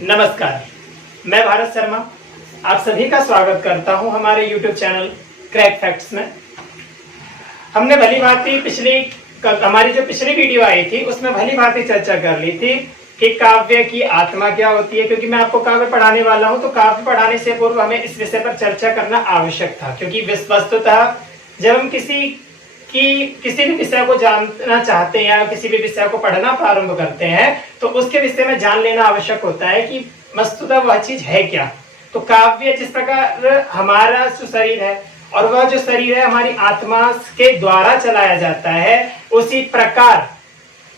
नमस्कार, मैं भारत शर्मा आप सभी का स्वागत करता हूं हमारे YouTube चैनल क्रैक फैक्ट्स में। हमने भली भांति हमारी जो पिछली वीडियो आई थी उसमें भली भांति चर्चा कर ली थी कि काव्य की आत्मा क्या होती है। क्योंकि मैं आपको काव्य पढ़ाने वाला हूं तो काव्य पढ़ाने से पूर्व हमें इस विषय पर चर्चा करना आवश्यक था। क्योंकि वस्तुतः जब हम किसी भी विषय को जानना चाहते हैं या किसी भी विषय को पढ़ना प्रारंभ करते हैं तो उसके विषय में जान लेना आवश्यक होता है कि वस्तुतः वह चीज है क्या। तो काव्य जिस प्रकार हमारा जो शरीर है और वह जो शरीर है हमारी आत्मा के द्वारा चलाया जाता है, उसी प्रकार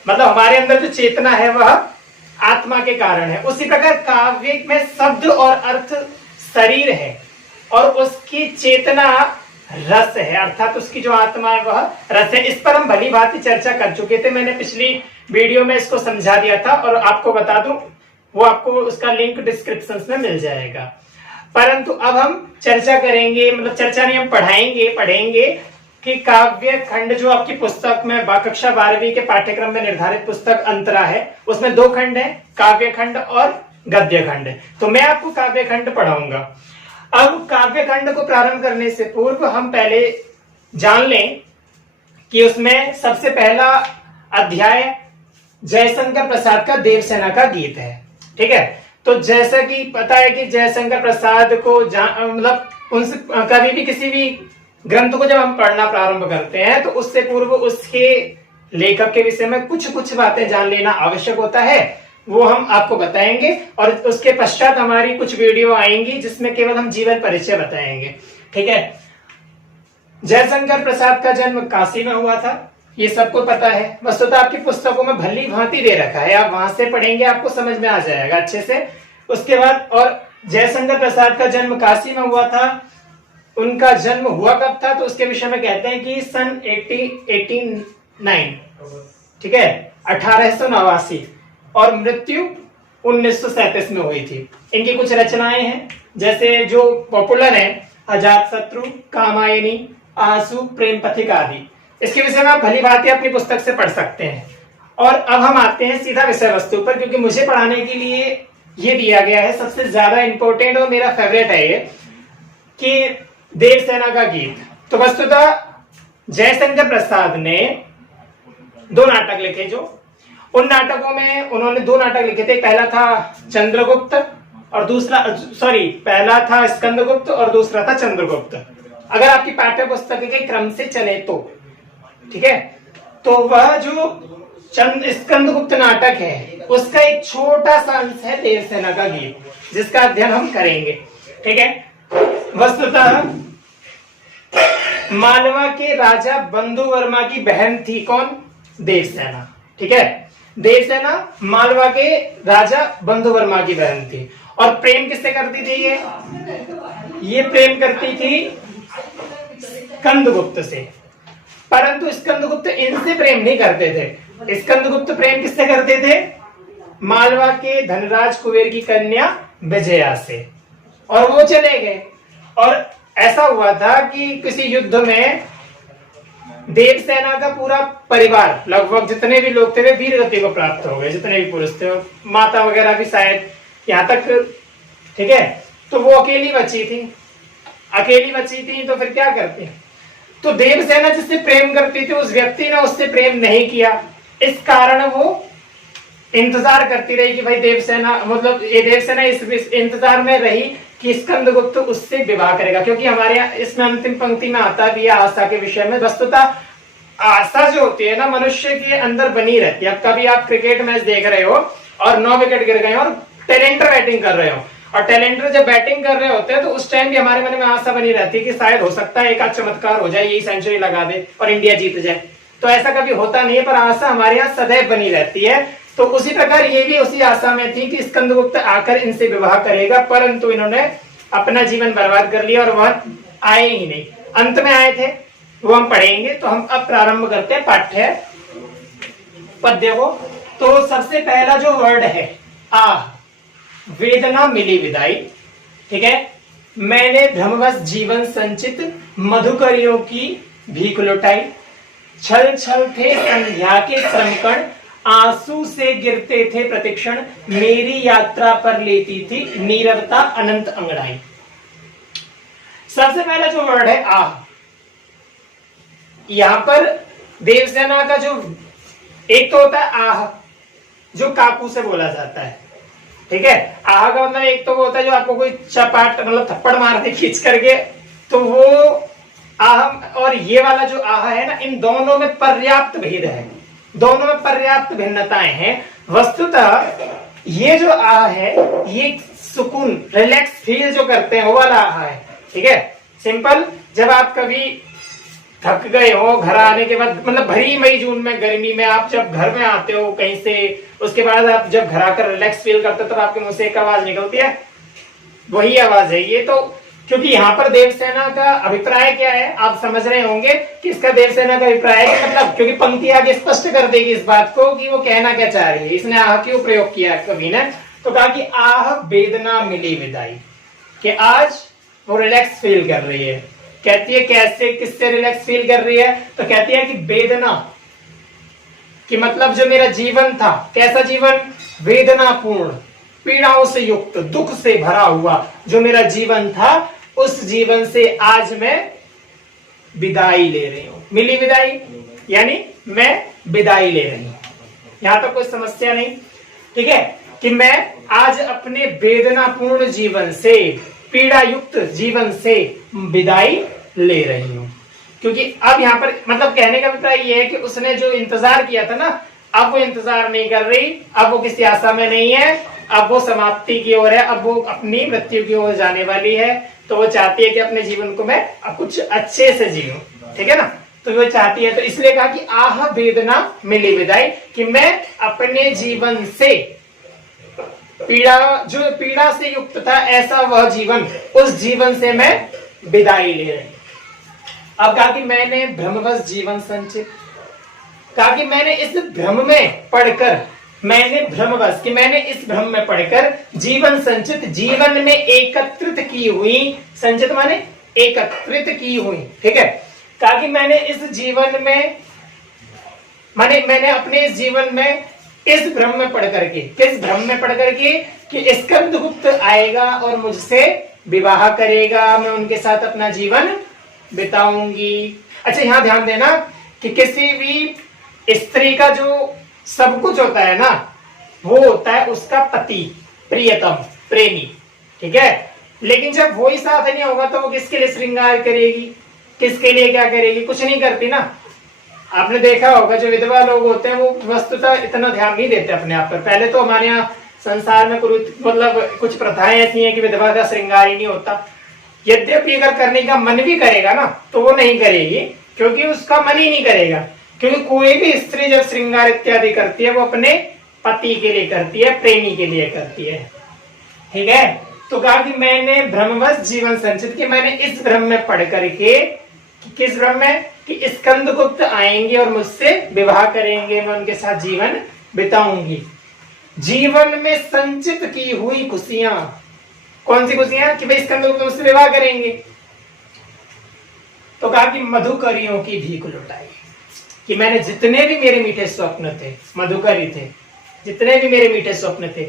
मतलब हमारे अंदर जो चेतना है वह आत्मा के कारण है। उसी प्रकार काव्य में शब्द और अर्थ शरीर है और उसकी चेतना रस है, अर्थात उसकी जो आत्मा है वह रस है। इस पर हम भली भांति चर्चा कर चुके थे। मैंने पिछली वीडियो में इसको समझा दिया था और आपको बता दूं वो आपको उसका लिंक डिस्क्रिप्शन में मिल जाएगा। परंतु अब हम चर्चा करेंगे, मतलब चर्चा नहीं, हम पढ़ेंगे कि काव्य खंड जो आपकी पुस्तक में कक्षा 12वीं के पाठ्यक्रम में निर्धारित पुस्तक अंतरा है उसमें 2 खंड है, काव्य खंड और गद्य खंड। तो मैं आपको काव्य खंड पढ़ाऊंगा। अब काव्य खंड को प्रारंभ करने से पूर्व हम पहले जान लें कि उसमें सबसे पहला अध्याय जयशंकर प्रसाद का देवसेना का गीत है। ठीक है, तो जैसा कि पता है कि जयशंकर प्रसाद को मतलब उनसे कभी भी किसी भी ग्रंथ को जब हम पढ़ना प्रारंभ करते हैं तो उससे पूर्व उसके लेखक के विषय में कुछ बातें जान लेना आवश्यक होता है। वो हम आपको बताएंगे और उसके पश्चात हमारी कुछ वीडियो आएंगी जिसमें केवल हम जीवन परिचय बताएंगे। ठीक है, जयशंकर प्रसाद का जन्म काशी में हुआ था, ये सबको पता है। वस्तुतः आपकी पुस्तकों में भली भांति दे रखा है, आप वहां से पढ़ेंगे आपको समझ में आ जाएगा अच्छे से। उसके बाद और जयशंकर प्रसाद का जन्म काशी में हुआ था। उनका जन्म हुआ कब था तो उसके विषय में कहते हैं कि सन 1889, ठीक है, 1889, और मृत्यु 1937 में हुई थी। इनकी कुछ रचनाएं हैं जैसे जो पॉपुलर है, अजातशत्रु, कामायनी, आंसू, प्रेम पथिक आदि। इसके विषय में आप भली भांति अपनी पुस्तक से पढ़ सकते हैं। और अब हम आते हैं सीधा विषय वस्तु पर, क्योंकि मुझे पढ़ाने के लिए ये दिया गया है सबसे ज्यादा इंपॉर्टेंट और मेरा फेवरेट है ये कि देवसेना का गीत। तो वस्तुतः जयशंकर प्रसाद ने 2 नाटक लिखे, जो उन नाटकों में उन्होंने 2 नाटक लिखे थे। पहला था चंद्रगुप्त और पहला था स्कंदगुप्त और दूसरा था चंद्रगुप्त। अगर आपकी पाठ्य पुस्तक के क्रम से चले तो ठीक है, तो वह जो स्कंदगुप्त नाटक है उसका एक छोटा सा अंश है देवसेना का गीत जिसका अध्ययन हम करेंगे। ठीक है, वस्तुतः मालवा के राजा बंधु वर्मा की बहन थी कौन? देवसेना। ठीक है, देवसेना मालवा के राजा बंधु वर्मा की बहन थी। और प्रेम किससे करती थी? ये प्रेम करती थी स्कंदगुप्त से। परंतु स्कंदगुप्त इनसे प्रेम नहीं करते थे। स्कंदगुप्त प्रेम किससे करते थे? मालवा के धनराज कुबेर की कन्या विजया से। और वो चले गए और ऐसा हुआ था कि किसी युद्ध में देवसेना का पूरा परिवार, लगभग जितने भी लोग थे वे वीर गति को प्राप्त हो गए, जितने भी पुरुष थे, माता वगैरह भी शायद यहाँ तक। ठीक है, तो वो अकेली बची थी तो फिर क्या करती? तो देवसेना जिससे प्रेम करती थी उस व्यक्ति ने उससे प्रेम नहीं किया। इस कारण वो इंतजार करती रही कि भाई देवसेना इस इंतजार में रही कि स्कंदगुप्त उससे विवाह करेगा। क्योंकि हमारे यहाँ इसमें अंतिम पंक्ति में आता भी है आशा के विषय में। वस्तुतः आशा जो होती है ना मनुष्य के अंदर बनी रहती है। अब कभी आप क्रिकेट मैच देख रहे हो और 9 विकेट गिर गए और टैलेंटर बैटिंग कर रहे हो, और टैलेंटर जब बैटिंग कर रहे होते हैं तो उस टाइम भी हमारे मन में आशा बनी रहती है कि शायद हो सकता है एक आध चमत्कार हो जाए, यही सेंचुरी लगा दे और इंडिया जीत जाए। तो ऐसा कभी होता नहीं है, पर आशा हमारे यहाँ सदैव बनी रहती है। तो उसी प्रकार ये भी उसी आशा में थी कि स्कंदगुप्त आकर इनसे विवाह करेगा, परंतु इन्होंने अपना जीवन बर्बाद कर लिया और वह आए ही नहीं। अंत में आए थे, वो हम पढ़ेंगे। तो हम अब प्रारंभ करते हैं पाठ्य पद्य को। तो सबसे पहला जो वर्ड है आह, वेदना मिली विदाई। ठीक है, मैंने भ्रमवश जीवन संचित मधुकरियों की भीख लुटाई। छल छल थे संध्या के श्रमकण, आंसू से गिरते थे प्रतिक्षण, मेरी यात्रा पर लेती थी नीरवता अनंत अंगड़ाई। सबसे पहला जो वर्ड है आह, यहां पर देवसेना का जो एक तो होता है आह, जो काकू से बोला जाता है, ठीक है। आह का मतलब एक तो वो होता है जो आपको कोई चपाट मतलब थप्पड़ मारते खींच करके, तो वो आह, और ये वाला जो आह है ना, इन दोनों में पर्याप्त भेद है, दोनों में पर्याप्त भिन्नताएं हैं। वस्तुतः ये जो आह है ये सुकून रिलैक्स फील जो करते हैं वो वाला आह है, ठीक है। सिंपल, जब आप कभी थक गए हो, घर आने के बाद मतलब भरी मई जून में गर्मी में आप जब घर में आते हो कहीं से, उसके बाद आप जब घर आकर रिलैक्स फील करते हो तब आपके मुंह से एक आवाज निकलती है, वही आवाज है ये। तो क्योंकि यहाँ पर देवसेना का अभिप्राय क्या है आप समझ रहे होंगे कि इसका देवसेना का अभिप्राय है, मतलब क्योंकि पंक्ति आगे स्पष्ट कर देगी इस बात को कि वो कहना क्या चाह रही है। इसने आह क्यों प्रयोग किया कवि ने, तो कहा कि आह वेदना मिली विदाई, कि आज वो रिलैक्स फील कर रही है। कहती है कैसे, किससे रिलैक्स फील कर रही है, तो कहती है कि वेदना कि मतलब जो मेरा जीवन था, कैसा जीवन, वेदनापूर्ण, पीड़ाओं से युक्त, दुख से भरा हुआ जो मेरा जीवन था, उस जीवन से आज मैं विदाई ले रही हूं। मिली विदाई यानी मैं विदाई ले रही हूं, यहां तक कोई समस्या नहीं, ठीक है। कि मैं आज अपने वेदनापूर्ण जीवन से, पीड़ा युक्त जीवन से विदाई ले रही हूं। क्योंकि अब यहां पर मतलब कहने का अभिप्राय यह है कि उसने जो इंतजार किया था ना, अब वो इंतजार नहीं कर रही, अब वो किसी आशा में नहीं है, अब वो समाप्ति की ओर है, अब वो अपनी मृत्यु की ओर जाने वाली है। तो वो चाहती है कि अपने जीवन को मैं अब कुछ अच्छे से जीऊं, ठीक है ना। तो वो चाहती है, तो इसलिए कहा कि आह वेदना मिली विदाई, कि मैं अपने जीवन से पीड़ा, जो पीड़ा से युक्त था ऐसा वह जीवन, उस जीवन से मैं विदाई ले रही। अब कहा कि मैंने भ्रमवश जीवन संचित, कहा कि मैंने इस भ्रम में पढ़कर, मैंने भ्रमवश कि मैंने इस भ्रम में पढ़कर जीवन संचित, जीवन में एकत्रित की हुई, संचित माने एकत्रित की हुई, ठीक है। कहा कि मैंने इस जीवन में, माने मैंने अपने इस जीवन में इस भ्रम में पढ़ करके, किस भ्रम में पढ़ करके, कि स्कंदगुप्त आएगा और मुझसे विवाह करेगा, मैं उनके साथ अपना जीवन बिताऊंगी। अच्छा यहां ध्यान देना कि किसी भी स्त्री का जो सब कुछ होता है ना, वो होता है उसका पति, प्रियतम, प्रेमी, ठीक है। लेकिन जब वो ही साथ नहीं होगा तो वो किसके लिए श्रृंगार करेगी, किसके लिए क्या करेगी, कुछ नहीं करती ना। आपने देखा होगा जो विधवा लोग होते हैं वो वस्तुतः इतना ध्यान नहीं देते अपने आप पर। पहले तो हमारे यहाँ संसार में मतलब कुछ प्रथाएं ऐसी हैं कि विधवा का श्रृंगार ही नहीं होता। यद्यपि अगर करने का मन भी करेगा ना तो वो नहीं करेगी, क्योंकि उसका मन ही नहीं करेगा। क्योंकि कोई भी स्त्री जब श्रृंगार इत्यादि करती है वो अपने पति के लिए करती है, प्रेमी के लिए करती है, ठीक है। तो कहा कि मैंने भ्रमवश जीवन संचित, कि मैंने इस भ्रम में पढ़ करके, किस भ्रम में, कि स्कंदगुप्त आएंगे और मुझसे विवाह करेंगे, मैं उनके साथ जीवन बिताऊंगी। जीवन में संचित की हुई खुशियां, कौन सी खुशियां, कि भाई स्कंदगुप्त मुझसे विवाह करेंगे। तो कहा कि मधुकरियों की भीख लुटाई, कि मैंने जितने भी मेरे मीठे स्वप्न थे, मधुकरी थे, जितने भी मेरे मीठे स्वप्न थे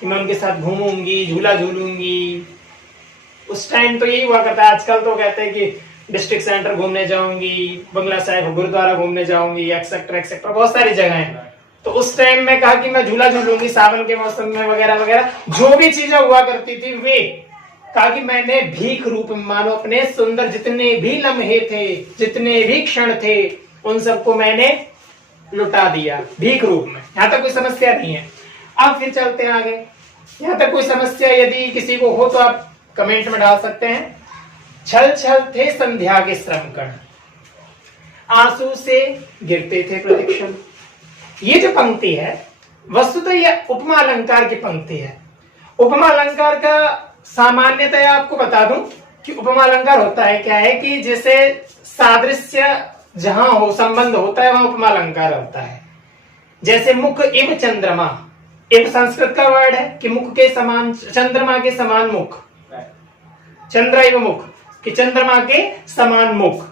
कि मैं उनके साथ घूमूंगी, झूला झूलूंगी। उस टाइम तो यही हुआ करता है, आजकल तो कहते हैं कि डिस्ट्रिक्ट सेंटर घूमने जाऊंगी, बंगला साहिब गुरुद्वारा घूमने जाऊंगी, एक्सेट्रा एक्सेट्रा, बहुत सारी जगह हैं। तो उस टाइम में कहा कि मैं झूला झूलूंगी सावन के मौसम में, वगैरह वगैरह जो भी चीजें हुआ करती थी वे, कहा कि मैंने भीख रूप में, मानो अपने सुंदर जितने भी लम्हे थे, जितने भी क्षण थे, उन सबको मैंने लुटा दिया भीख रूप में। यहां तक कोई समस्या नहीं है। अब फिर चलते हैं आगे। यहां तक कोई समस्या यदि किसी को हो तो आप कमेंट में डाल सकते हैं। छल छल थे संध्या के श्रम कण, आंसू से गिरते थे प्रतिक्षण। ये जो पंक्ति है वस्तुतः यह उपमा अलंकार की पंक्ति है। उपमा अलंकार का सामान्यतया आपको बता दूं कि उपमा अलंकार होता है क्या है, कि जैसे सादृश्य जहां हो, संबंध होता है वहां उपमा अलंकार होता है। जैसे मुख इव चंद्रमा, इव संस्कृत का वर्ड है कि मुख के समान, चंद्रमा के समान मुख, चंद्र इव मुख, कि चंद्रमा के समान मुख।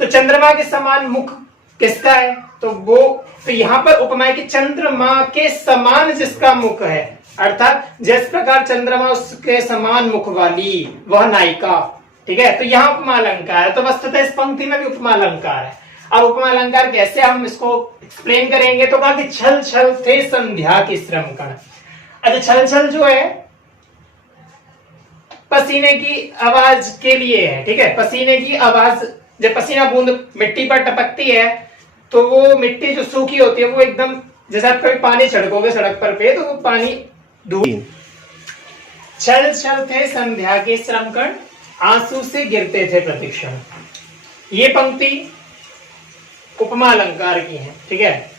तो चंद्रमा के समान मुख किसका है? तो यहाँ पर उपमा है कि चंद्रमा के समान जिसका मुख है, अर्थात जिस प्रकार चंद्रमा उसके समान मुख वाली वह नायिका, ठीक है। तो यहाँ उपमा अलंकार है। तो वस्तुतः इस पंक्ति में भी उपमा अलंकार है। अब उपमा अलंकार कैसे हम इसको एक्सप्लेन करेंगे? तो कहा कि छल छल थे संध्या की श्रम कण। अच्छा, छल छल जो है पसीने की आवाज के लिए है, ठीक है। पसीने की आवाज, जब पसीना बूंद मिट्टी पर टपकती है तो वो मिट्टी जो सूखी होती है वो एकदम, जैसे आप कभी पानी छिड़कोगे सड़क पर पे तो वो पानी दूर। छल छल थे संध्या के श्रम कण, आंसू से गिरते थे प्रतिक्षण। ये पंक्ति उपमा अलंकार की है, ठीक है।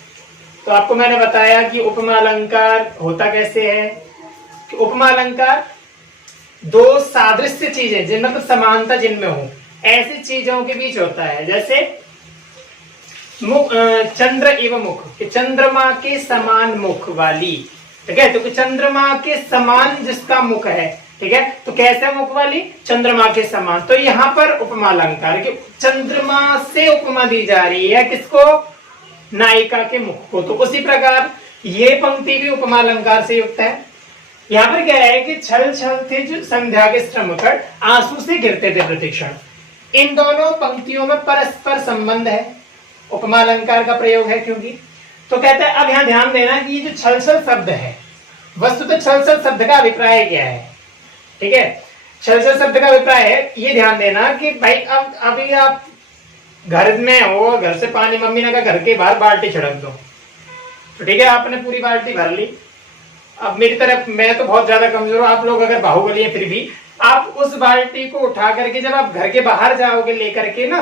तो आपको मैंने बताया कि उपमा अलंकार होता कैसे है कि उपमा अलंकार दो सादृश्य चीजें जिन मतलब समानता जिनमें हो ऐसी चीजों के बीच होता है। जैसे मुख, चंद्र एवं मुख, कि चंद्रमा के समान मुख वाली, ठीक है। तो चंद्रमा के समान जिसका मुख है, ठीक है, तो कैसे मुख वाली? चंद्रमा के समान। तो यहाँ पर उपमा अलंकार कि चंद्रमा से उपमा दी जा रही है किसको? नायिका के मुख को। तो उसी प्रकार ये पंक्ति भी उपमा अलंकार से युक्त है। यहाँ पर क्या है कि छल छल थे जो संध्या के श्रम कण, आंसू से गिरते थे प्रतिक्षण। इन दोनों पंक्तियों में परस्पर संबंध है, उपमा अलंकार का प्रयोग है क्योंकि। तो कहते हैं, अब यहाँ ध्यान देना कि ये जो छल छल शब्द है, वस्तुतः छल छल शब्द का अभिप्राय क्या है, ठीक है। छल छल शब्द का अभिप्राय है, ये ध्यान देना कि भाई अब अभी आप घर में हो, घर से पानी मम्मी ने कहा घर के बाहर बाल्टी छिड़क दो, तो ठीक है आपने पूरी बाल्टी भर ली। अब मेरी तरफ, मैं तो बहुत ज्यादा कमजोर हूं, आप लोग अगर बाहुबली है फिर भी आप उस बाल्टी को उठा करके जब आप घर के बाहर जाओगे लेकर के ना,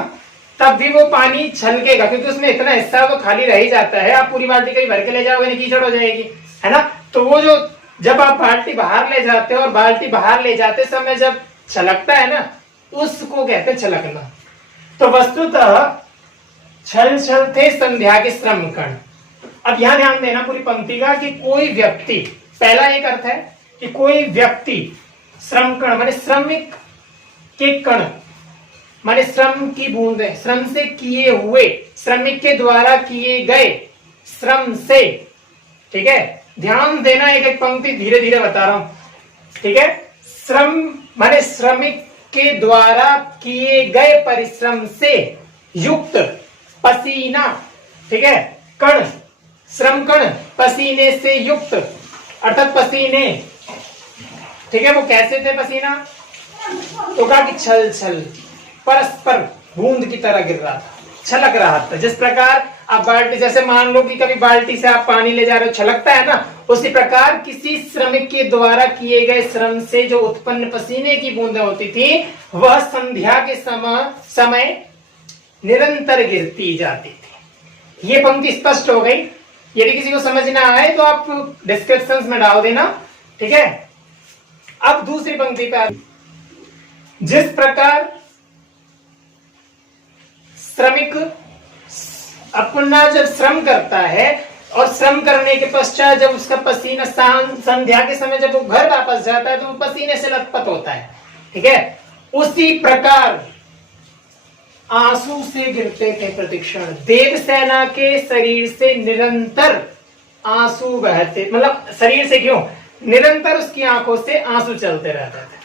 तब भी वो पानी छलकेगा क्योंकि उसमें इतना हिस्सा वो खाली रह ही जाता है। आप पूरी बाल्टी कहीं भर के ले जाओगे नहीं, कीचड़ हो जाएगी, है ना। तो वो जो जब आप बाल्टी बाहर ले जाते हो और बाल्टी बाहर ले जाते समय जब छलकता है ना, उसको कहते हैं छलकना। तो वस्तुतः छल छल थे संध्या के श्रम कण। अब यहां ध्यान देना पूरी पंक्ति का कि कोई व्यक्ति, पहला एक अर्थ है कि कोई व्यक्ति श्रम कण माने श्रमिक के कण माने श्रम की बूंदें, श्रम से किए हुए, श्रमिक के द्वारा किए गए श्रम से, ठीक है। ध्यान देना, एक एक पंक्ति धीरे धीरे बता रहा हूं, ठीक है। श्रम माने श्रमिक के द्वारा किए गए परिश्रम से युक्त पसीना, ठीक है, कण, श्रम कण पसीने से युक्त, अर्थात पसीने, ठीक है। वो कैसे थे पसीना? तो कहा कि छल छल, परस्पर बूंद की तरह गिर रहा था, छलक रहा था। जिस प्रकार आप बाल्टी, जैसे मान लो कि कभी बाल्टी से आप पानी ले जा रहे हो, छलकता है ना, उसी प्रकार किसी श्रमिक के द्वारा किए गए श्रम से जो उत्पन्न पसीने की बूंदें होती थी, वह संध्या के समय निरंतर गिरती जाती थी। ये पंक्ति स्पष्ट हो गई। यदि किसी को समझ ना आए तो आप डिस्क्रिप्शन में डाल देना, ठीक है। अब दूसरी पंक्ति पे, जिस प्रकार श्रमिक अपना जब श्रम करता है और श्रम करने के पश्चात जब उसका पसीना संध्या के समय जब वो घर वापस जाता है तो वो पसीने से लथपथ होता है, ठीक है। उसी प्रकार आंसू से गिरते थे प्रतिक्षण, देवसेना के शरीर से निरंतर आंसू बहते, मतलब शरीर से क्यों, निरंतर उसकी आंखों से आंसू चलते रहते थे,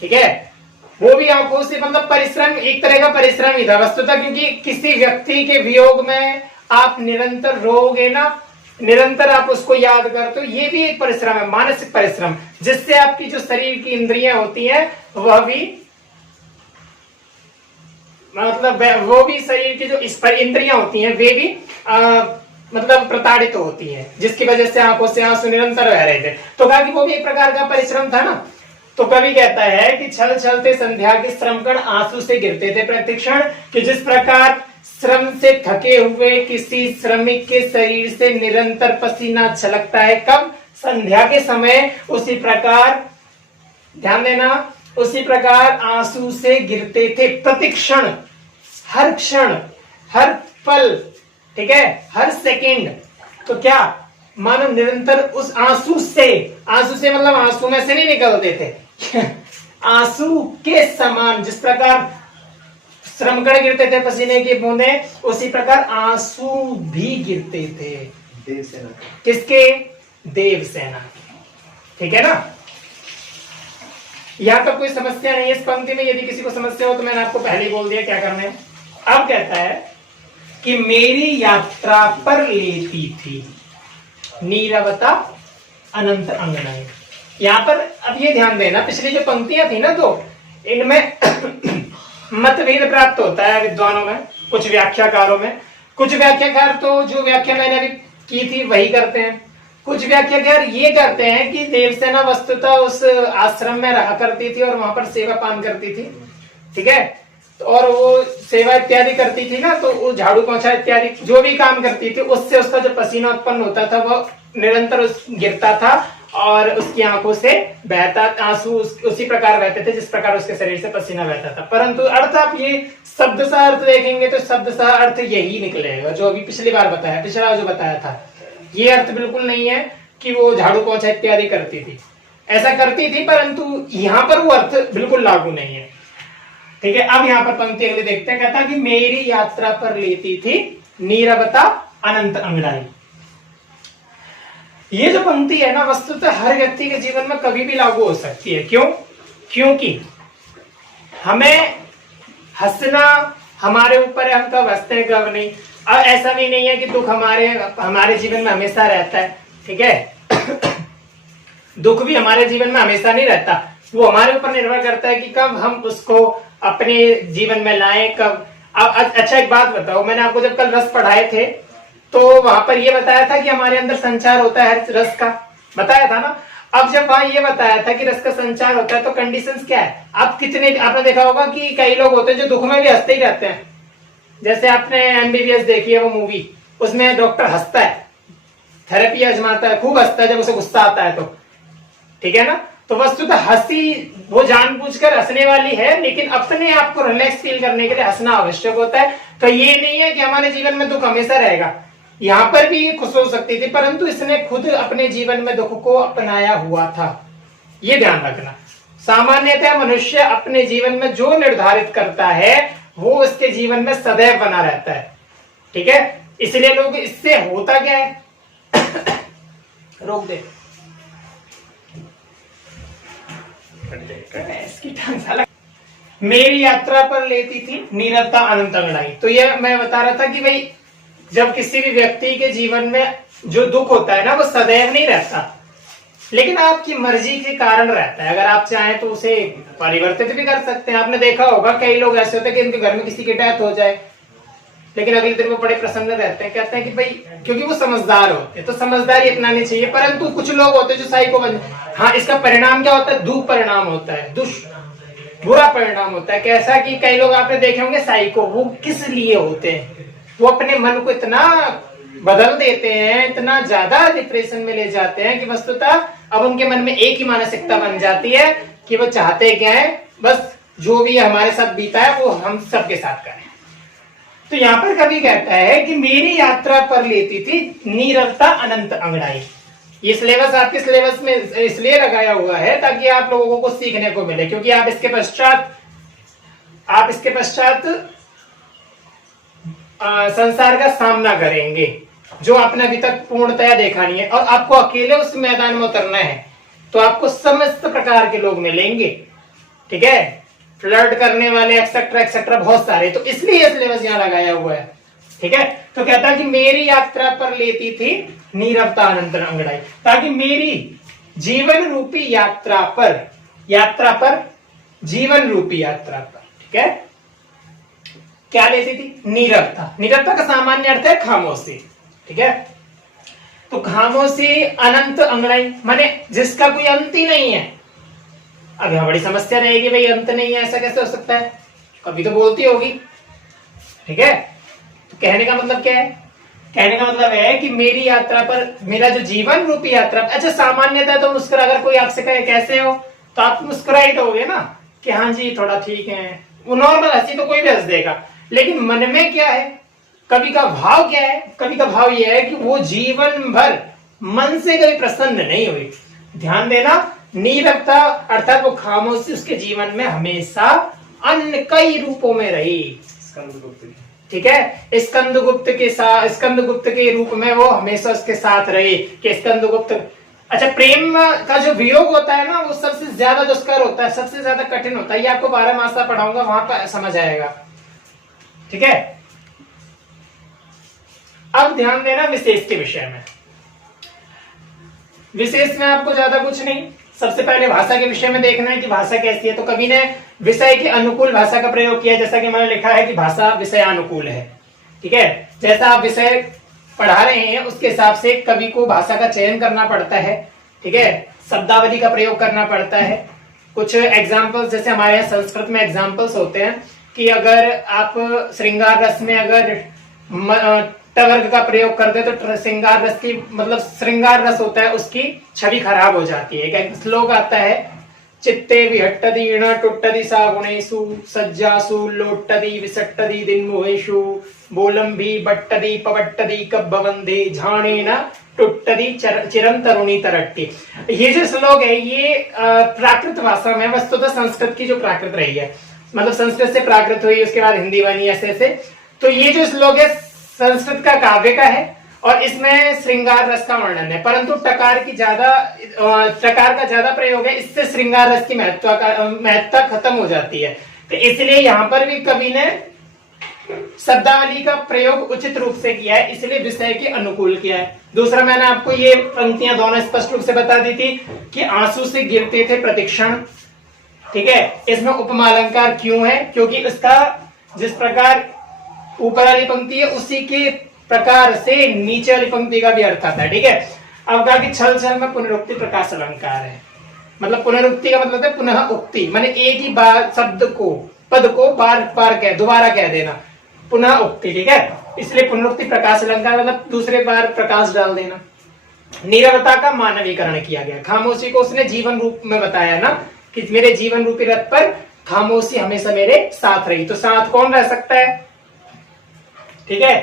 ठीक है। वो भी आंखों से, मतलब परिश्रम, एक तरह का परिश्रम ही था वस्तुतः, क्योंकि किसी व्यक्ति के वियोग में आप निरंतर रोगे ना, निरंतर आप उसको याद करते हो, ये भी एक परिश्रम है, मानसिक परिश्रम, जिससे आपकी जो शरीर की इंद्रियां होती हैं वह भी, मतलब वो भी शरीर की जो इस पर इंद्रियां होती हैं वे भी मतलब प्रताड़ित होती हैं, जिसकी वजह से आंखों से आंसू निरंतर बह रहे थे। तो कहा कि वो भी एक प्रकार का परिश्रम था ना। तो कवि कहता है कि छल छलते संध्या के श्रमकण आंसू से गिरते थे प्रतिक्षण, कि जिस प्रकार श्रम से थके हुए किसी श्रमिक के शरीर से निरंतर पसीना छलकता है, कब? संध्या के समय। उसी प्रकार ध्यान देना, उसी प्रकार आंसू से गिरते थे प्रतिक्षण, हर क्षण, हर पल, ठीक है, हर सेकंड। तो क्या मानो निरंतर उस आंसू से मतलब आंसू में से नहीं निकलते थे आंसू के समान, जिस प्रकार श्रमकण गिरते थे पसीने की बूंदे, उसी प्रकार आंसू भी गिरते थे। देवसेना किसके? देवसेना के। ठीक है ना? यहां तक कोई समस्या नहीं है इस पंक्ति में। यदि किसी को समस्या हो तो मैंने आपको पहले ही बोल दिया क्या करना है। अब कहता है कि मेरी यात्रा पर लेती थी नीरवता अनंत अंगनाएं। यहां पर अब ये ध्यान देना, पिछली जो पंक्तियां थी ना, तो इनमें मतभेद प्राप्त होता है विद्वानों में, कुछ व्याख्याकारों में। कुछ व्याख्याकार तो जो व्याख्या मैंने अभी की थी वही करते हैं, कुछ व्याख्याकार ये करते हैं कि देवसेना वस्तुतः उस आश्रम में रहा करती थी और वहां पर सेवा पान करती थी। ठीक है, और वो सेवा इत्यादि करती थी ना, तो वो झाड़ू पोंछा इत्यादि जो भी काम करती थी, उससे उसका जो पसीना उत्पन्न होता था वो निरंतर गिरता था और उसकी आंखों से बहता आंसू उसी प्रकार बहते थे जिस प्रकार उसके शरीर से पसीना बहता था। परंतु अर्थ आप ये शब्द सा अर्थ देखेंगे तो शब्द सा अर्थ यही निकलेगा जो अभी पिछली बार बताया, पिछला जो बताया था। ये अर्थ बिल्कुल नहीं है कि वो झाड़ू पोंछा इत्यादि करती थी, ऐसा करती थी, परंतु यहाँ पर वो अर्थ बिल्कुल लागू नहीं है। ठीक है, अब यहाँ पर पंक्ति अगले देखते हैं। कहता कि मेरी यात्रा पर लेती थी नीरवता अनंत अंगड़ाई। ये जो पंक्ति है ना, वस्तुतः हर व्यक्ति के जीवन में कभी भी लागू हो सकती है। क्यों? क्योंकि हमें हंसना हमारे ऊपर है, हम कब हंसते हैं कब नहीं। अब ऐसा भी नहीं है कि दुख हमारे जीवन में हमेशा रहता है। ठीक है दुख भी हमारे जीवन में हमेशा नहीं रहता, वो हमारे ऊपर निर्भर करता है कि कब हम उसको अपने जीवन में लाएं, कब। अच्छा एक बात बताओ, मैंने आपको जब कल रस पढ़ाए थे तो वहां पर ये बताया था कि हमारे अंदर संचार होता है रस का, बताया था ना। अब जब वहां ये बताया था कि रस का संचार होता है तो कंडीशंस क्या है। आप कितने आपने देखा होगा कि कई लोग होते हैं जो दुख में भी हंसते ही रहते हैं। जैसे आपने MBBS देखी है वो मूवी, उसमें डॉक्टर हंसता है, थेरेपी आजमाता है, खूब हंसता है जब उसे गुस्सा आता है तो। ठीक है ना, तो वस्तुतः हंसी वो जानबूझकर हंसने वाली है, लेकिन अपने आप को रिलैक्स फील करने के लिए हंसना आवश्यक होता है। तो ये नहीं है कि हमारे जीवन में दुख हमेशा रहेगा, यहाँ पर भी खुश हो सकती थी, परंतु इसने खुद अपने जीवन में दुख को अपनाया हुआ था। ये ध्यान रखना। सामान्यतः मनुष्य अपने जीवन में जो निर्धारित करता है वो उसके जीवन में सदैव बना रहता है। ठीक है, इसलिए लोग, इससे होता क्या है रोक दे मेरी यात्रा पर लेती थी नीरवता अनंत अंगड़ाई। तो ये मैं बता रहा था कि भाई जब किसी भी व्यक्ति के जीवन में जो दुख होता है ना, वो सदैव नहीं रहता, लेकिन आपकी मर्जी के कारण रहता है। अगर आप चाहें तो उसे परिवर्तित भी कर सकते हैं। आपने देखा होगा कई लोग ऐसे होते हैं कि उनके घर में किसी की डेथ हो जाए, लेकिन अगले दिन वो बड़े प्रसन्न रहते हैं, कहते हैं कि भाई, क्योंकि वो समझदार होते हैं, तो समझदारी अपनानी चाहिए। परंतु कुछ लोग होते हैं जो साइको बन, हाँ, इसका परिणाम क्या होता है? दुष्परिणाम होता है, बुरा परिणाम होता है। कैसा कि कई लोग आपने देखे होंगे साइको, वो किस लिए होते हैं? वो अपने मन को इतना बदल देते हैं, इतना ज्यादा डिप्रेशन में ले जाते हैं कि वस्तुतः अब उनके मन में एक ही मानसिकता बन जाती है कि वो चाहते क्या है, बस जो भी हमारे साथ बीता है वो हम सबके साथ करें। तो यहाँ पर कवि कहता है कि मेरी यात्रा पर लेती थी नीरवता अनंत अंगड़ाई। ये सिलेबस आपके सिलेबस में इसलिए लगाया हुआ है ताकि आप लोगों को सीखने को मिले, क्योंकि आप इसके पश्चात संसार का सामना करेंगे जो आपने अभी तक पूर्णतया देखा नहीं है, और आपको अकेले उस मैदान में उतरना है। तो आपको समस्त प्रकार के लोग मिलेंगे, ठीक है, फ्लर्ट करने वाले एक्सेट्रा एक्सेट्रा बहुत सारे, तो इसलिए सिलेबस यहाँ लगाया हुआ है। ठीक है, तो कहता है कि मेरी यात्रा पर लेती थी नीरवता अनंत अंगड़ाई, ताकि मेरी जीवन रूपी यात्रा पर जीवन रूपी यात्रा पर, ठीक है, क्या लेती थी? नीरवता। नीरवता का सामान्य अर्थ है खामोशी। ठीक है, तो खामोशी अनंत अंगड़ाई माने जिसका कोई अंत ही नहीं है। अब यहां बड़ी समस्या रहेगी, भाई अंत नहीं है, ऐसा कैसे हो सकता है? कभी तो बोलती होगी। ठीक है, तो कहने का मतलब क्या है? कहने का मतलब है कि मेरी यात्रा पर, मेरा जो जीवन रूपी यात्रा, अच्छा सामान्यतः तो मुस्कुरा, अगर कोई आपसे कहे कैसे हो तो आप मुस्कुरा ही दोगे ना कि हाँ जी थोड़ा ठीक है, वो नॉर्मल हंसी तो कोई भी हंस देगा। लेकिन मन में क्या है, कवि का भाव क्या है? कवि का भाव यह है कि वो जीवन भर मन से कभी प्रसन्न नहीं हुई। ध्यान देना, नीरवता अर्थात वो खामोशी उसके जीवन में हमेशा अन्य कई रूपों में रही। ठीक है, स्कंदगुप्त के साथ, स्कंदगुप्त के रूप में वो हमेशा उसके साथ रहे कि स्कंदगुप्त। अच्छा, प्रेम का जो वियोग होता है ना, वो सबसे ज्यादा दुष्कर होता है, सबसे ज्यादा कठिन होता है। ये आपको 12 मासा पढ़ाऊंगा, वहां पर समझ आएगा। ठीक है, अब ध्यान देना विशेष के विषय में। विशेष में आपको ज्यादा कुछ नहीं, सबसे पहले भाषा के विषय में देखना है कि भाषा कैसी है। तो कवि ने विषय के अनुकूल भाषा का प्रयोग किया, जैसा कि मैंने लिखा है कि भाषा विषयानुकूल है। ठीक है, जैसा आप विषय पढ़ा रहे हैं उसके हिसाब से कवि को भाषा का चयन करना पड़ता है। ठीक है, शब्दावली का प्रयोग करना पड़ता है। कुछ एग्जाम्पल्स, जैसे हमारे यहाँ संस्कृत में एग्जाम्पल्स होते हैं कि अगर आप श्रृंगार रस में अगर टवर्ग का प्रयोग कर दे तो श्रृंगार रस की, मतलब श्रृंगार रस होता है, उसकी छवि खराब हो जाती है। एक श्लोक आता है, चित्ते विहट्टदि ईण टुट्टदि सा गुणेषु सज्जासु लोट्टदि विसट्टदि दिन्मुहेषु बोलंभी बट्टदि पवट्टदि कब्बवंदे झाणेन टुट्टदि चिरं तरुणी तरट्टी। ये जो श्लोक है ये प्राकृत भाषा में, वस्तुतः संस्कृत की जो प्राकृत रही है, मतलब संस्कृत से प्राकृत हुई, उसके बाद हिंदी बनी, ऐसे। तो ये जो श्लोक है संस्कृत का काव्य का है और इसमें श्रृंगार रस का वर्णन है, परंतु टकार का ज्यादा प्रयोग है, इससे श्रृंगार रस की महत्ता खत्म हो जाती है। तो इसलिए यहाँ पर भी कवि ने शब्दावली का प्रयोग उचित रूप से किया है, इसलिए विषय के अनुकूल किया है। दूसरा, मैंने आपको ये पंक्तियां दोनों स्पष्ट रूप से बता दी थी कि आंसू से गिरते थे प्रतिक्षण। ठीक है, इसमें उपमा अलंकार क्यों है? क्योंकि उसका जिस प्रकार ऊपर वाली पंक्ति है उसी के प्रकार से नीचे वाली पंक्ति का भी अर्थ आता है। ठीक है, अब कहा कि छल छल में पुनरुक्ति प्रकाश अलंकार है, मतलब पुनरुक्ति का मतलब है पुनः उक्ति, माने एक ही बार शब्द को, पद को बार बार दोबारा कह देना, पुनः उक्ति। ठीक है, इसलिए पुनरुक्ति प्रकाश अलंकार मतलब दूसरे बार प्रकाश डाल देना। नीरवता का मानवीकरण किया गया, खामोशी को उसने जीवन रूप में बताया ना कि मेरे जीवन रूपी रथ पर खामोशी हमेशा मेरे साथ रही। तो साथ कौन रह सकता है? ठीक है,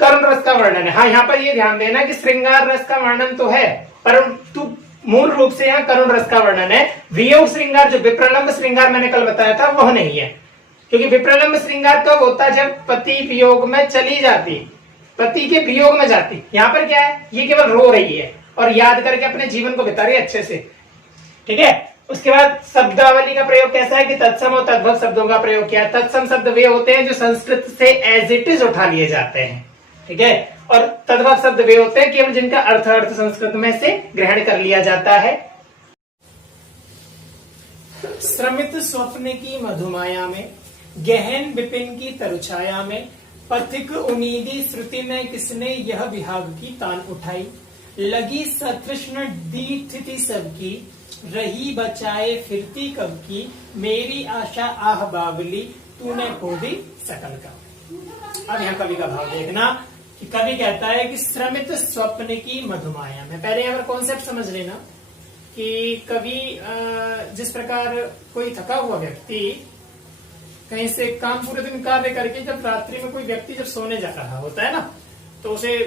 करुण रस का वर्णन है। हाँ, यहाँ पर ये ध्यान देना कि श्रृंगार रस का वर्णन तो है, परंतु मूल रूप से यहाँ करुण रस का वर्णन है। वियोग श्रृंगार, जो विप्रलंब श्रृंगार मैंने कल बताया था, वह नहीं है। क्योंकि विप्रलंब श्रृंगार कब होता है? जब पति वियोग में चली जाती, पति के वियोग में जाती। यहाँ पर क्या है? ये केवल रो रही है और याद करके अपने जीवन को बिता रही है अच्छे से। ठीक है, उसके बाद शब्दावली का प्रयोग कैसा है कि तत्सम और तद्भव शब्दों का प्रयोग किया है। तत्सम शब्द वे होते हैं जो संस्कृत से एज इट इज उठा लिए जाते हैं। ठीक है, और तद्भव शब्द वे होते हैं केवल जिनका अर्थ संस्कृत में से ग्रहण कर लिया जाता है। श्रमित स्वप्न की मधुमाया में, गहन विपिन की तरुछाया में, पथिक उनीदी श्रुति में किसने यह विहाग की तान उठाई। लगी सतृष्ण दीप्ति सबकी, रही बचाए फिरती कब की, मेरी आशा आह बावली तूने खो दी सकल का। अब यहाँ कवि का भाव देखना कि कवि कहता है कि श्रमित स्वप्न की मधुमाया में। पहले यहाँ पर कॉन्सेप्ट समझ लेना कि कवि जिस प्रकार कोई थका हुआ व्यक्ति कहीं से काम पूरे दिन कार्य करके जब रात्रि में कोई व्यक्ति जब सोने जा रहा होता है ना, तो उसे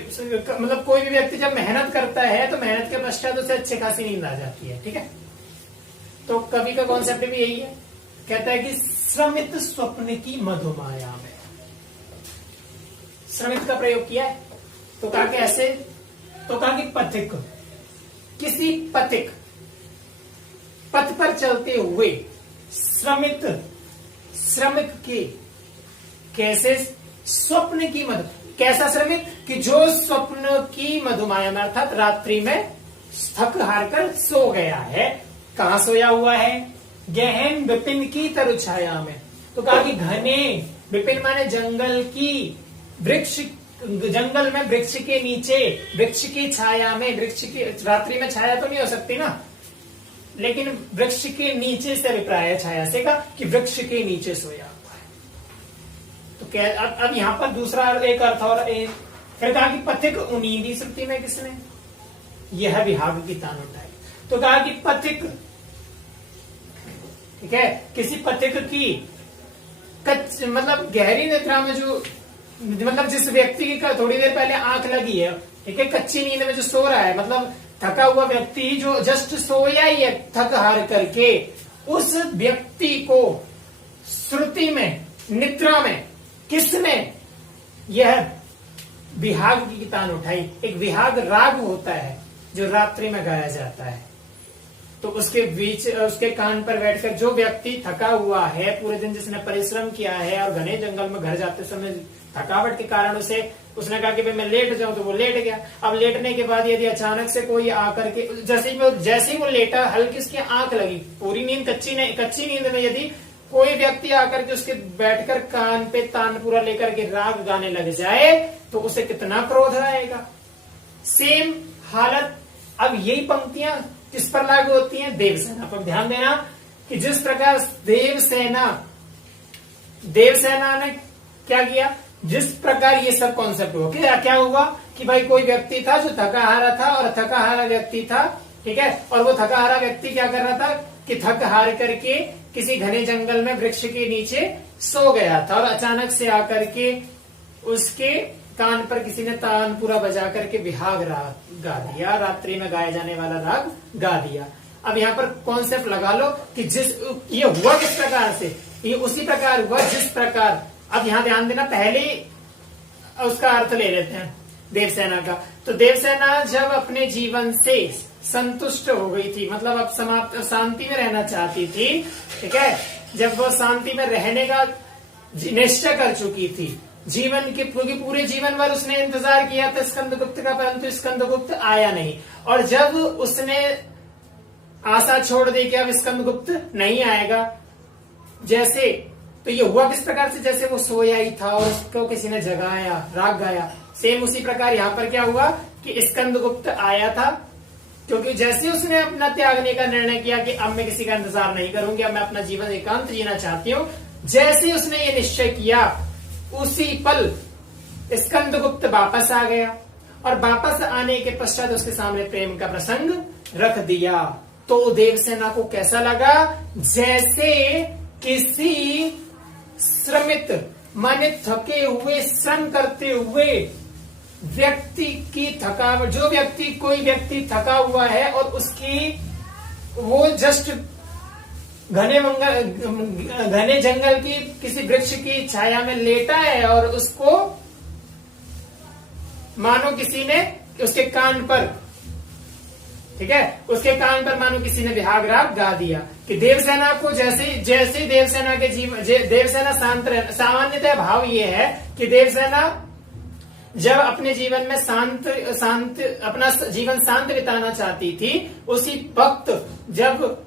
मतलब कोई भी व्यक्ति जब मेहनत करता है तो मेहनत के पश्चात उसे अच्छी खासी नींद आ जाती है। ठीक है, तो कवि का कॉन्सेप्ट भी यही है, कहता है कि श्रमित स्वप्न की मधुमाया में। श्रमित का प्रयोग किया है तो कहा कि ऐसे, तो कहा कि पथिक, किसी पथिक पथ पर चलते हुए श्रमित, श्रमिक के, कैसे? स्वप्न की मधु, कैसा श्रमित? कि जो स्वप्न की मधुमाया में अर्थात रात्रि में थक हार कर सो गया है। कहां सोया हुआ है? गहन विपिन की तरुछाया में। तो कहा कि घने, विपिन माने जंगल की, वृक्ष, जंगल में वृक्ष के नीचे, वृक्ष की छाया में, वृक्ष की रात्रि में छाया तो नहीं हो सकती ना, लेकिन वृक्ष के नीचे से अभिप्राय है छाया से का कि वृक्ष के नीचे सोया हुआ है। तो क्या अब यहाँ पर दूसरा एक अर्थ और फिर कहा कि पथिक उनीदी श्रुति में किसने यह विहाग की तान उठाई। तो कहा कि पथिक, ठीक है, किसी पथिक की मतलब गहरी निद्रा में जो, मतलब जिस व्यक्ति की थोड़ी देर पहले आंख लगी है, ठीक है, कच्ची नींद में जो सो रहा है, मतलब थका हुआ व्यक्ति जो जस्ट सोया ही है थक हार करके, उस व्यक्ति को श्रुति में, निद्रा में किसने यह विहाग की तान उठाई। एक विहाग राग होता है जो रात्रि में गाया जाता है। तो उसके बीच, उसके कान पर बैठकर जो व्यक्ति थका हुआ है, पूरे दिन जिसने परिश्रम किया है और घने जंगल में घर जाते समय थकावट के कारण उसने कहा कि भाई मैं लेट जाऊं, तो वो लेट गया। अब लेटने के बाद यदि अचानक से कोई आकर के, जैसे ही वो लेटा, हल्की उसकी आंख लगी, पूरी नींद कच्ची नींद में यदि कोई व्यक्ति आकर के उसके बैठकर कान पे तानपुरा लेकर के राग गाने लग जाए तो उसे कितना क्रोध आएगा। सेम हालत अब यही पंक्तियां किस पर लागू होती हैं? देवसेना पर। ध्यान देना कि जिस प्रकार देवसेना ने क्या किया, जिस प्रकार ये सब कॉन्सेप्ट हुआ, क्या हुआ कि भाई कोई व्यक्ति था जो थका हारा था, और थका हारा व्यक्ति था, ठीक है, और वो थका हारा व्यक्ति क्या कर रहा था कि थक हार करके किसी घने जंगल में वृक्ष के नीचे सो गया था, और अचानक से आकर के उसके कान पर किसी ने तानपुरा बजा करके विहाग राग गा दिया, रात्रि में गाया जाने वाला राग गा दिया। अब यहाँ पर कॉन्सेप्ट लगा लो कि ये हुआ किस प्रकार से, ये उसी प्रकार हुआ जिस प्रकार, अब यहाँ ध्यान देना, पहले उसका अर्थ ले लेते हैं देवसेना का। तो देवसेना जब अपने जीवन से संतुष्ट हो गई थी, मतलब अब समाप्त शांति में रहना चाहती थी, ठीक है, जब वो शांति में रहने का निश्चय कर चुकी थी, जीवन के पूरे जीवन भर उसने इंतजार किया था स्कंदगुप्त का, परंतु स्कंदगुप्त आया नहीं, और जब उसने आशा छोड़ दी कि अब स्कंदगुप्त नहीं आएगा, जैसे, तो ये हुआ किस प्रकार से, जैसे वो सोया ही था और उसको किसी ने जगाया, राग गाया। सेम उसी प्रकार यहाँ पर क्या हुआ कि स्कंदगुप्त आया था, क्योंकि जैसे उसने अपना त्यागने का निर्णय किया कि अब मैं किसी का इंतजार नहीं करूंगी, अब मैं अपना जीवन एकांत जीना चाहती हूँ, जैसे उसने ये निश्चय किया उसी पल स्कंदगुप्त वापस आ गया, और वापस आने के पश्चात उसके सामने प्रेम का प्रसंग रख दिया। तो देवसेना को कैसा लगा, जैसे किसी श्रमित माने थके हुए, श्रम करते हुए व्यक्ति की थकावट, कोई व्यक्ति थका हुआ है और उसकी वो जस्ट घने जंगल की किसी वृक्ष की छाया में लेटा है, और उसको मानो किसी ने उसके कान पर, ठीक है, उसके कान पर मानो किसी ने विहाग राग गा दिया। कि देवसेना को जैसे देवसेना के जीवन, देवसेना शांत रहना, सामान्यतः भाव ये है कि देवसेना जब अपने जीवन में अपना जीवन शांत बिताना चाहती थी, उसी वक्त जब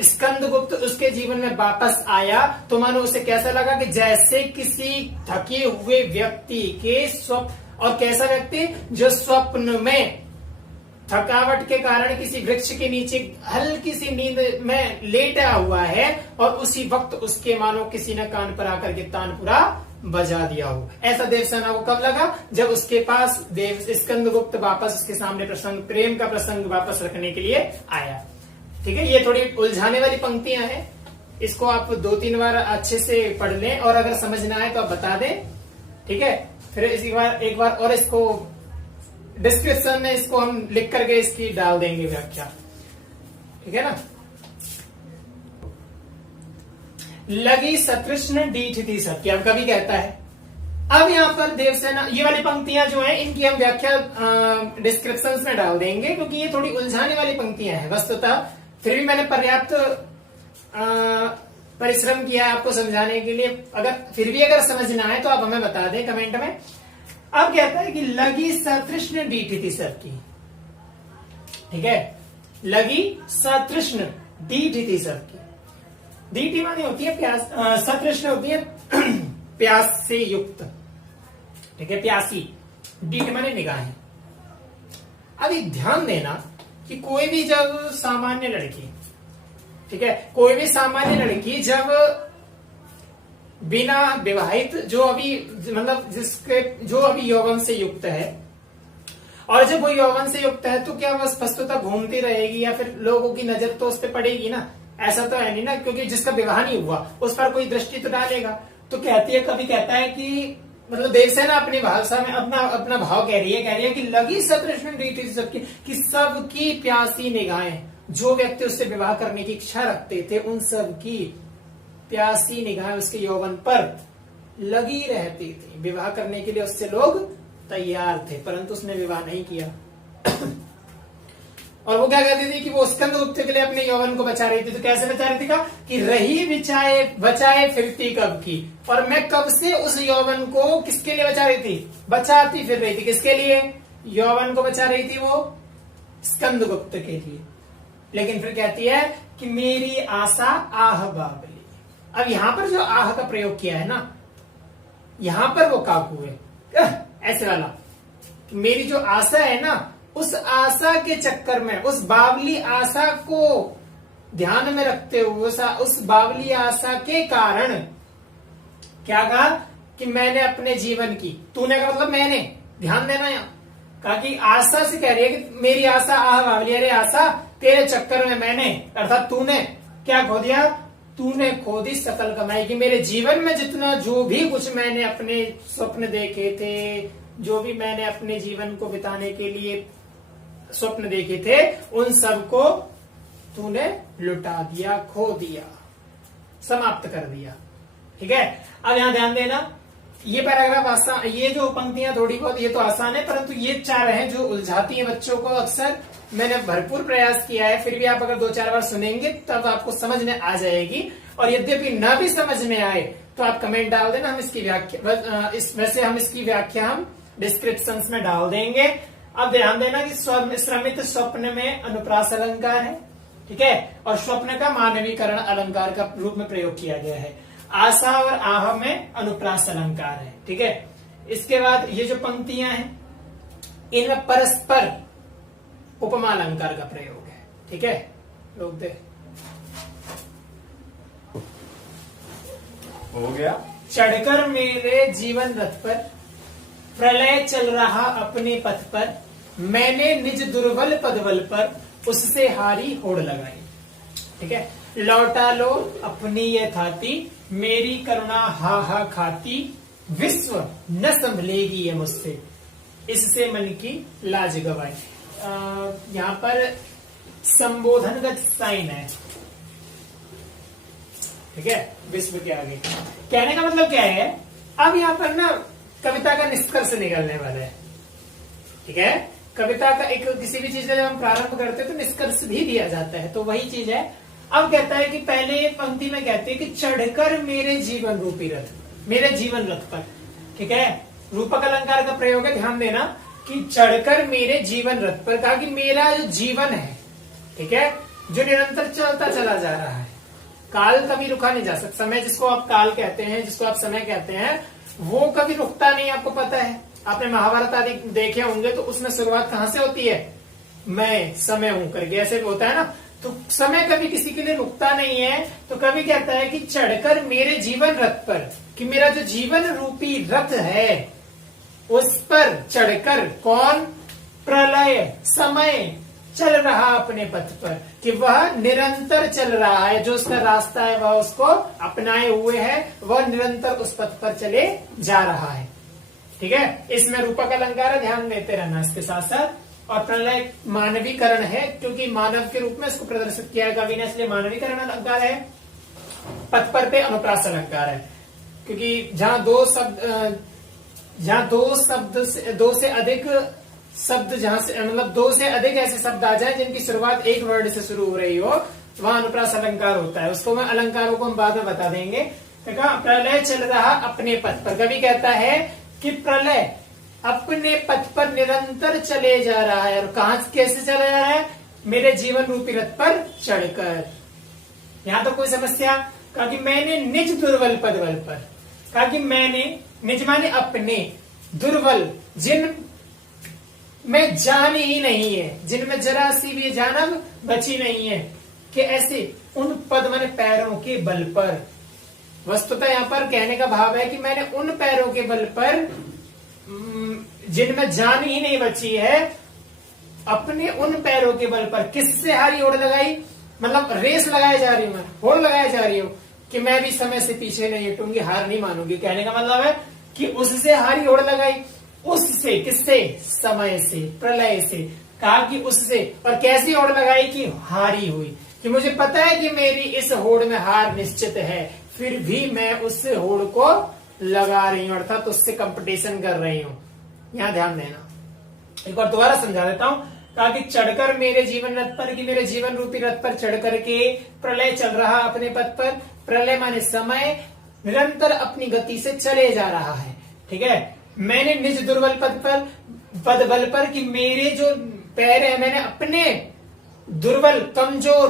स्कंदगुप्त उसके जीवन में वापस आया तो मानो उसे कैसा लगा कि जैसे किसी थके हुए व्यक्ति के स्वप्न, और कैसा व्यक्ति जो स्वप्न में थकावट के कारण किसी वृक्ष के नीचे हल्की सी नींद में लेटा हुआ है, और उसी वक्त उसके मानो किसी ने कान पर आकर के तानपुरा बजा दिया हो। ऐसा देवसेना को कब लगा, जब उसके पास स्कंदगुप्त वापस उसके सामने प्रेम का प्रसंग वापस रखने के लिए आया। ठीक है, ये थोड़ी उलझाने वाली पंक्तियां हैं, इसको आप 2-3 बार अच्छे से पढ़ लें, और अगर समझ ना आए तो आप बता दें, ठीक है। फिर एक बार और इसको डिस्क्रिप्शन में इसको हम लिख करके इसकी डाल देंगे व्याख्या, ठीक है ना। लगी सतृष्ण डीठ थी सबकी, अब कभी कहता है। अब यहाँ पर देवसेना, ये वाली पंक्तियां जो हैं इनकी हम व्याख्या डिस्क्रिप्शन में डाल देंगे, क्योंकि ये थोड़ी उलझाने वाली पंक्तियां हैं वस्तुतः। फिर भी मैंने पर्याप्त परिश्रम किया आपको समझाने के लिए। फिर भी अगर समझ ना आए तो आप हमें बता दें कमेंट में। अब कहता है कि लगी सतृष्ण डीठ थी सबकी, ठीक है, लगी सतृष्ण डीठ थी सबकी। डीठी मानी होती है प्यास, सतृष्ण होती है प्यास से युक्त, ठीक है, प्यासी। डीठ माने निगाहें। अभी ध्यान देना कि कोई भी जब सामान्य लड़की, ठीक है, कोई भी सामान्य लड़की जब बिना विवाहित, जो अभी यौवन से युक्त है, और जब वो यौवन से युक्त है तो क्या बस वस्तुतः घूमती रहेगी, या फिर लोगों की नजर तो उस पर पड़ेगी ना, ऐसा तो है नहीं ना, क्योंकि जिसका विवाह नहीं हुआ उस पर कोई दृष्टि तो डालेगा। तो कभी कहता है कि मतलब देवसेना अपनी भाषा में अपना भाव कह रही है कि लगी सतृष्ण डीठ सबकी, कि सबकी प्यासी निगाहें, जो व्यक्ति उससे विवाह करने की इच्छा रखते थे उन सब की प्यासी निगाहें उसके यौवन पर लगी रहती थी। विवाह करने के लिए उससे लोग तैयार थे, परंतु उसने विवाह नहीं किया। और वो क्या कहती थी कि वो स्कंदगुप्त के लिए अपने यौवन को बचा रही थी। तो कैसे बचा रही थी का कि रही बिचाए बचाए फिरती कब की, और मैं कब से उस यौवन को किसके लिए बचा रही थी, बचाती फिर रही थी। किसके लिए? यौवन को बचा रही थी वो स्कंदगुप्त के लिए। लेकिन फिर कहती है कि मेरी आशा आह बाबली। अब यहां पर जो आह का प्रयोग किया है ना, यहां पर वो काकू है ऐसे वाला। मेरी जो आशा है ना, उस आशा के चक्कर में, उस बावली आशा को ध्यान में रखते हुए, उस बावली आशा के कारण क्या कहा कि मैंने अपने जीवन की, तूने का मतलब मैंने, ध्यान देना यहां, कहा कि आशा से कह रही है कि मेरी आशा आह बावली, अरे आशा तेरे चक्कर में मैंने, अर्थात तूने क्या खो दिया, तूने खो दी सकल कमाई। की मेरे जीवन में जितना जो भी कुछ मैंने अपने स्वप्न देखे थे, जो भी मैंने अपने जीवन को बिताने के लिए स्वप्न देखे थे, उन सबको तूने लुटा दिया, खो दिया, समाप्त कर दिया। ठीक है, अब यहां ध्यान देना, ये पैराग्राफ आसान, ये जो पंक्तियां थोड़ी बहुत ये तो आसान है, परंतु ये चार हैं जो उलझाती हैं बच्चों को अक्सर। मैंने भरपूर प्रयास किया है, फिर भी आप अगर 2-4 बार सुनेंगे तब आपको समझ में आ जाएगी। और यद्यपि न भी समझ में आए तो आप कमेंट डाल देना, हम इसकी व्याख्या वैसे हम इसकी व्याख्या हम डिस्क्रिप्शन में डाल देंगे। अब ध्यान देना कि श्रमित स्वप्न में अनुप्रास अलंकार है, ठीक है, और स्वप्न का मानवीकरण अलंकार का रूप में प्रयोग किया गया है। आशा और आह में अनुप्रास अलंकार है, ठीक है। इसके बाद ये जो पंक्तियां हैं, इनमें परस्पर उपमा अलंकार का प्रयोग है, ठीक है। लोग दे हो गया। चढ़कर मेरे जीवन रथ पर, प्रलय चल रहा अपने पथ पर, मैंने निज दुर्बल पदबल पर उससे हारी होड़ लगाई। ठीक है, लौटा लो अपनी ये थाती, मेरी करुणा हा हा खाती, विश्व न संभलेगी ये मुझसे, इससे मन की लाज गवाई। यहाँ पर संबोधनगत साइन है, ठीक है, विश्व के आगे। कहने का मतलब क्या है, अब यहाँ पर ना कविता का निष्कर्ष निकलने वाला है, ठीक है। कविता का एक किसी भी चीज का जब हम प्रारंभ करते हैं तो निष्कर्ष भी दिया जाता है, तो वही चीज है। अब कहता है कि पहले पंक्ति में कहते हैं कि चढ़कर मेरे जीवन रूपी रथ, मेरे जीवन रथ पर, ठीक है, रूपक अलंकार का प्रयोग है, ध्यान देना कि चढ़कर मेरे जीवन रथ पर, कहा कि मेरा जो जीवन है, ठीक है, जो निरंतर चलता चला जा रहा है, काल कभी रुका नहीं जा सकता। समय जिसको आप काल कहते हैं, जिसको आप समय कहते हैं, वो कभी रुकता नहीं, आपको पता है। आपने महाभारत आदि देखे होंगे तो उसमें शुरुआत कहां से होती है, मैं समय हूं करके, ऐसे भी होता है ना। तो समय कभी किसी के लिए रुकता नहीं है। तो कभी कहता है कि चढ़कर मेरे जीवन रथ पर, कि मेरा जो जीवन रूपी रथ है उस पर चढ़कर, कौन, प्रलय समय चल रहा अपने पथ पर, कि वह निरंतर चल रहा है, जो उसका रास्ता है वह उसको अपनाए हुए है, वह निरंतर उस पथ पर चले जा रहा है, ठीक है। इसमें रूपक अलंकार है, ध्यान देते रहना इसके साथ साथ। और प्रलय मानवीकरण है, क्योंकि मानव के रूप में इसको प्रदर्शित किया है कवि ने, इसलिए मानवीकरण अलंकार है। पथ पर पे अनुप्रास अलंकार है, क्योंकि जहां दो से अधिक शब्द, जहां से मतलब दो से अधिक ऐसे शब्द आ जाए जिनकी शुरुआत एक वर्ड से शुरू हो रही हो, वहां अनुप्रास अलंकार होता है। उसको मैं अलंकारों को हम बाद में बता देंगे। तो कहा प्रलय चल रहा अपने पथ पर, कवि कहता है कि प्रलय अपने पथ पर निरंतर चले जा रहा है। और कहां कैसे चला जा रहा है, मेरे जीवन रूपी रथ पर चढ़कर। यहां तो कोई समस्या, कहा कि मैंने निज दुर्बल पदबल पर, कहा कि मैंने, निज माने अपने, दुर्बल जिन में जान ही नहीं है, जिनमें जरा सी भी जानब बची नहीं है, कि ऐसे उन पद माने पैरों के बल पर, वस्तुतः यहाँ पर कहने का भाव है कि मैंने उन पैरों के बल पर जिनमें जान ही नहीं बची है, अपने उन पैरों के बल पर किससे हारी होड़ लगाई, मतलब रेस लगाए जा रही हूं मैं, होड़ लगाए जा रही हूं कि मैं भी समय से पीछे नहीं हटूंगी, हार नहीं मानूंगी। कहने का मतलब है कि उससे हारी होड़ लगाई, उससे, किससे, समय से, प्रलय से, कहा कि उससे। और कैसी होड़ लगाई, कि हारी हुई, कि मुझे पता है कि मेरी इस होड़ में हार निश्चित है, फिर भी मैं उस होड़ को लगा रही हूं, अर्थात उससे कंपटीशन कर रही हूं। यहां ध्यान देना, एक बार दोबारा समझा देता हूं। कहा कि चढ़कर मेरे जीवन रथ पर, कि मेरे जीवन रूपी रथ पर चढ़ करके प्रलय चल रहा अपने पथ पर। प्रलय माने समय निरंतर अपनी गति से चले जा रहा है, ठीक है। मैंने निज दुर्बल पद बल पर, कि मेरे जो पैर है मैंने अपने दुर्बल कमजोर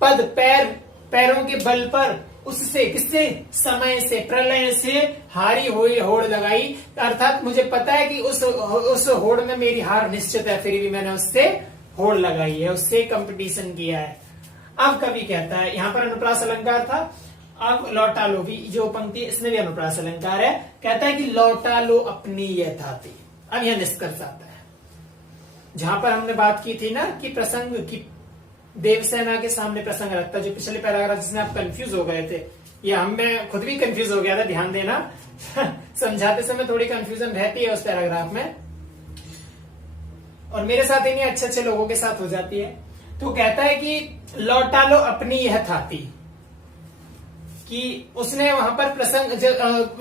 पैरों के बल पर, उससे किससे, समय से, प्रलय से हारी हुई होड़ लगाई। अर्थात मुझे पता है कि उस होड़ में मेरी हार निश्चित है, फिर भी मैंने उससे होड़ लगाई है, उससे कंपटीशन किया है। अब कवि कहता है, यहां पर अनुप्रास अलंकार था, अब लौटा लो भी जो पंक्ति, इसमें भी अनुप्रास अलंकार है। कहता है कि लौटा लो अपनी यथाति। अब यह निष्कर्ष आता है, जहां पर हमने बात की थी ना कि प्रसंग की देवसेना के सामने प्रसंग रखता, जो पिछले पैराग्राफ जिसमें आप कंफ्यूज हो गए थे, या मैं खुद भी कंफ्यूज हो गया था, ध्यान देना समझाते समय थोड़ी कंफ्यूजन रहती है उस पैराग्राफ में, और मेरे साथ ही नहीं अच्छे अच्छे लोगों के साथ हो जाती है। तो कहता है कि लौटा लो अपनी यह थाती, कि उसने वहां पर प्रसंग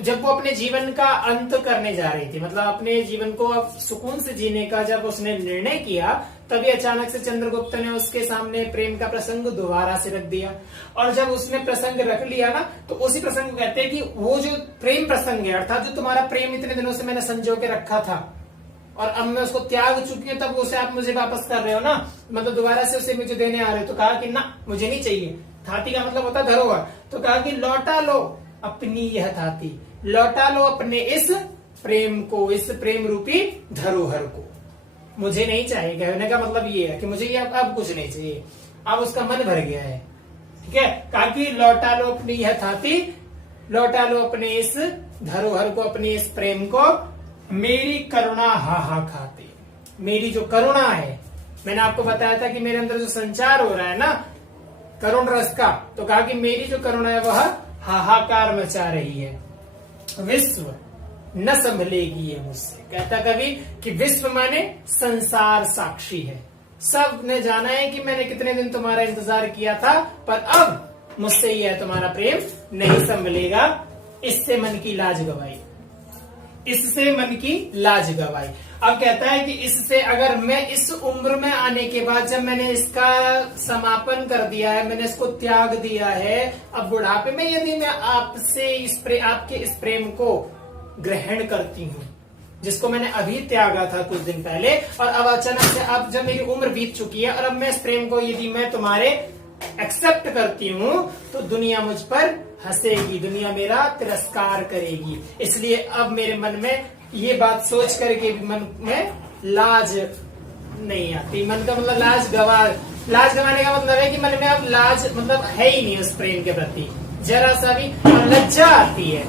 जब वो अपने जीवन का अंत करने जा रही थी, मतलब अपने जीवन को अब सुकून से जीने का जब उसने निर्णय किया, तभी अचानक से चंद्रगुप्त ने उसके सामने प्रेम का प्रसंग दोबारा से रख दिया। और जब उसने प्रसंग रख लिया ना, तो उसी प्रसंग को कहते हैं कि वो जो प्रेम प्रसंग है, अर्थात जो तुम्हारा प्रेम इतने दिनों से मैंने संजो के रखा था और अब मैं उसको त्याग चुकी हूं, तब उसे आप मुझे वापस कर रहे हो ना, मतलब दोबारा से उसे मुझे देने आ रहे हो। तो कहा कि ना, मुझे नहीं चाहिए। थाती का मतलब होता धरोहर। तो कहा कि लौटा लो अपनी यह थाती, लौटा लो अपने इस प्रेम को, इस प्रेम रूपी धरोहर को, मुझे नहीं चाहिए। कहने का मतलब ये है कि मुझे ये अब कुछ नहीं चाहिए, अब उसका मन भर गया है, ठीक है। कहा कि लौटा लो अपनी यह थाती, लौटा लो अपने इस धरोहर को, अपनी इस प्रेम को, मेरी करुणा हा खाती। मेरी जो करुणा है, मैंने आपको बताया था कि मेरे अंदर जो संचार हो रहा है ना करुण रस का, तो कहा कि मेरी जो करुणा है वह हाहाकार मचा रही है, विश्व न संभलेगी ये मुझसे। कहता कवि कि विश्व माने संसार साक्षी है, सब ने जाना है कि मैंने कितने दिन तुम्हारा इंतजार किया था, पर अब मुझसे यह तुम्हारा प्रेम नहीं संभलेगा। इससे मन की लाज गवाई, इससे मन की लाज गवाई। अब कहता है कि इससे, अगर मैं इस उम्र में आने के बाद जब मैंने इसका समापन कर दिया है, मैंने इसको त्याग दिया है, अब बुढ़ापे में यदि मैं आपसे आपके इस प्रेम को ग्रहण करती हूँ, जिसको मैंने अभी त्यागा था कुछ दिन पहले, और अब अचानक से अब जब मेरी उम्र बीत चुकी है और अब मैं इस प्रेम को यदि मैं तुम्हारे एक्सेप्ट करती हूँ, तो दुनिया मुझ पर हंसेगी, दुनिया मेरा तिरस्कार करेगी। इसलिए अब मेरे मन में ये बात सोच करके भी मन में लाज नहीं आती। मन का मतलब लाज गवाने का मतलब है कि मन में अब लाज मतलब है ही नहीं उस प्रेम के प्रति, जरा सा भी लज्जा आती है।